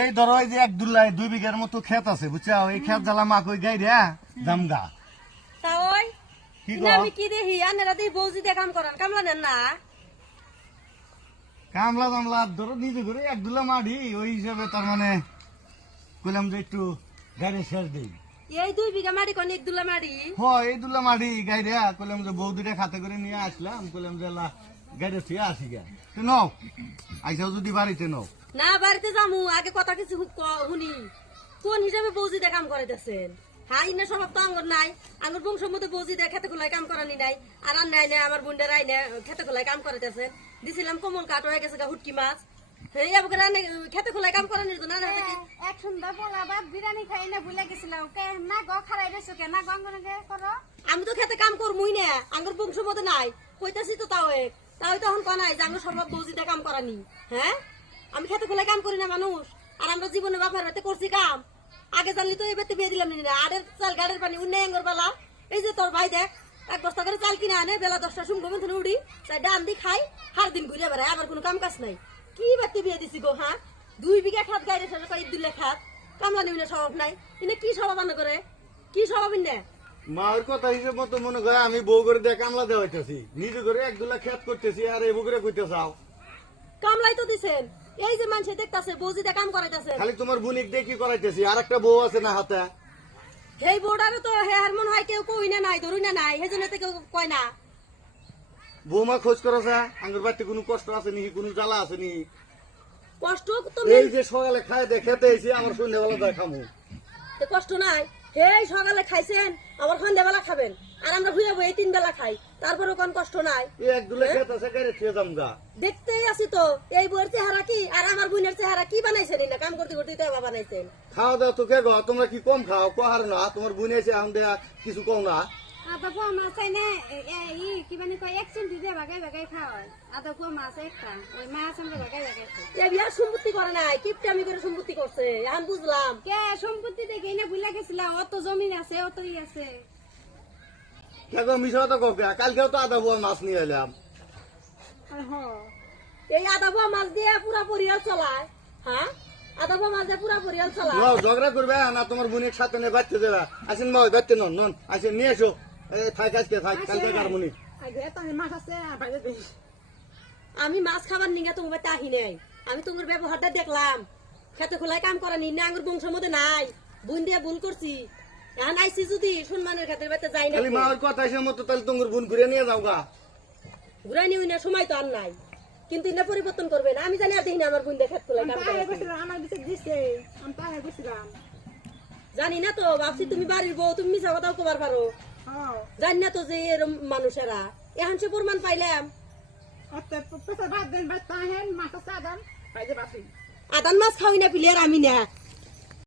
এই ধরো এই যে এক দুলাই 2 বিঘার মতো ক্ষেত আছে বুঝছো, এই ক্ষেত জ্বালা মা কই গাই রে দামগা তা ওই কি না আমি কি দেখি আনেরা দিয়ে বৌজি দিয়ে কাম করান কামলা নেন না কামলা দামলা ধরো নিজে করে এক দুলা মাটি ওই হিসাবে তার মানে কইলাম যে একটু গাড়ি শেষ দেই। এই 2 বিঘা মাটি কোন এক দুলা মাটি হয় এই দুলা মাটি গাই রে কইলাম যে বউ দুটা খাতে করে নিয়ে আসলাম, কইলাম যে গাড়ি থেকে আসি গা তো নাও আইসাও যদি বাড়িতে নাও। না বাড়িতে যামু আগে কথা কিছু শুনি কোন হিসাবে বৌজি দিয়ে কাম করাইতেছেন। হ্যাঁ ইনা স্বভাব তো আঙ্গুর নাই, আঙ্গুর বংশের মধ্যে বৌজি দিয়ে খেতে খোলায় কাম করানি নাই। আর আর নাই না আমার বোনদের আইনে খেতে খোলায় কাম করাইতেছেন। দিছিলাম কমল কাঠ হয়ে গেছে হুটকি মাছ, এই আবার খেতে খোলায় কাম করানি না। এক সুন্দর বলা বাদ বিরিয়ানি খাই না ভুলে গেছিলাম কে না গো খারাই রেছো কে না গঙ্গনে করো। আমি তো খেতে কাম করমুই না, আঙ্গুর বংশের মধ্যে নাই কইতাছি তো তাও তাও তখন কনাই যে আঙ্গুর স্বভাব বৌজি দিয়ে কাম করানি। হ্যাঁ আমি খেতে খোলায় কাম করি না মানুষ, আর আমরা জীবনে বাপের বাড়িতে করছি কাম। আগে জানলি তো এই বাড়িতে বিয়ে দিলাম না। আড়ের চাল গাড়ের পানি উন্নয় আঙ্গুর বেলা এই যে তোর ভাই দেখ 1 বস্তা করে চাল কিনে আনে, বেলা 10টার সময় ঘুম থেকে উঠি ডান দি খাই, হার দিন ঘুরে বেড়ায়, আবার কোনো কাম কাজ নাই। কি বাড়িতে বিয়ে দিছি গো। হ্যাঁ 2 বিঘা খাত গাড়ি শেষ করে 2 খাত কামলা নিবি না স্বভাব নাই। কিন্তু কি স্বভাব আনা করে কি স্বভাব না মার কথা হিসেবে মতো মনে করে আমি বউ করে দিয়ে কামলা দেওয়া হইতেছি, নিজে করে এক দুলা ক্ষেত করতেছি আর এই করে কইতে চাও। কামলাই তো দিছেন, এই যে মানুষ দেখতাছে বৌজি দিয়ে কাম করাইতেছে। খালি তোমার বুনিক দিয়ে কি করাইতেছি, আর একটা বউ আছে না হাতে। এই বোর্ডারে তো হেয়ার মনে হয় কেউ কই না নাই ধরুই না নাই, সেই জন্য তো কেউ কয় না। বৌমা খোঁজ করেছে আঙ্গুর বাড়িতে কোনো কষ্ট আছে নি, কোনো জ্বালা আছে নি? কষ্ট তো এই যে সকালে খাই দিয়ে খেতে এসে আমার সন্ধ্যাবেলা যায় খামু। কষ্ট নাই, এই সকালে খাইছেন আবার সন্ধ্যাবেলা খাবেন, আর আমরা ভুয়ে বই 3 বেলা খাই, তারপরে কোন কষ্ট নাই। এই এক দুলা ক্ষেত আছে গাড়ি থেকে যাম গা। দেখতেই আছি তো এই বউয়ের চেহারা কি আর আমার বোনের চেহারা কি বানাইছেন না, কাম করতে করতে তো এবার বানাইছেন। খাওয়া দাওয়া তো কে গো, তোমরা কি কম খাও কহার না? তোমার বুনে এসে আম দেয়া কিছু কম না। আদা পোয়া মাছ চাই না কি মানে কয় 1 চিমটি দিয়ে ভাগাই ভাগাই খাওয়ায়। আদা পোয়া মাছ একটা ওই মাছ আমরা ভাগাই ভাগাই খাই। এই বিয়ার সম্পত্তি করে নাই, কিপটামি করে সম্পত্তি করছে, এখন বুঝলাম। কে সম্পত্তি দেখে না ভুলে গেছিলাম, অত জমিন আছে অতই আছে। কে গো মিশা তো কবে কালকেও তো আধা বউ মাছ নিয়ে এলাম। এই আদা পোয়া মাছ দিয়ে পুরা পরিবার চলায়। হ্যাঁ আদা পোয়া মাছ দিয়ে পুরা পরিবার চলায়। নাও ঝগড়া করবে না তোমার বোনের সাথে নিয়ে বাচ্চা দেবা। আসেন মা ওই বাচ্চা নন নন আসেন নিয়ে এসো। এই থাক আজকে থাক কালকে কারমুনি। মাছ আছে আমি মাছ খাবার নিয়ে তোমার বাড়িতে আহি নাই, আমি তোমার ব্যবহারটা দেখলাম। খেতে খোলায় কাম করা নি না, আঙ্গুর বংশের মধ্যে নাই, বোন দিয়ে ভুল করছি। এখন আইসি যদি সম্মানের খাতের বাড়িতে যাই না, খালি মার কথা এসে মতো তাহলে তোমার বোন ঘুরে নিয়ে যাও গা। ঘুরাই নিই না, সময় তো আর নাই। কিন্তু এটা পরিবর্তন করবে না, আমি জানি আর দেখি না আমার বোন দিয়ে খেত খোলায় কাম করে। আমার দিছে দিছে আমি পাহাড়ে গেছিলাম। জানি না তো, ভাবছি তুমি বাড়ির বউ, তুমি মিছা কথাও কবার পারো। জানি না তো যে এরম মানুষেরা, এখন সে প্রমাণ পাইলাম। আদান মাছ খাওয়াই না পিলে আর আমি না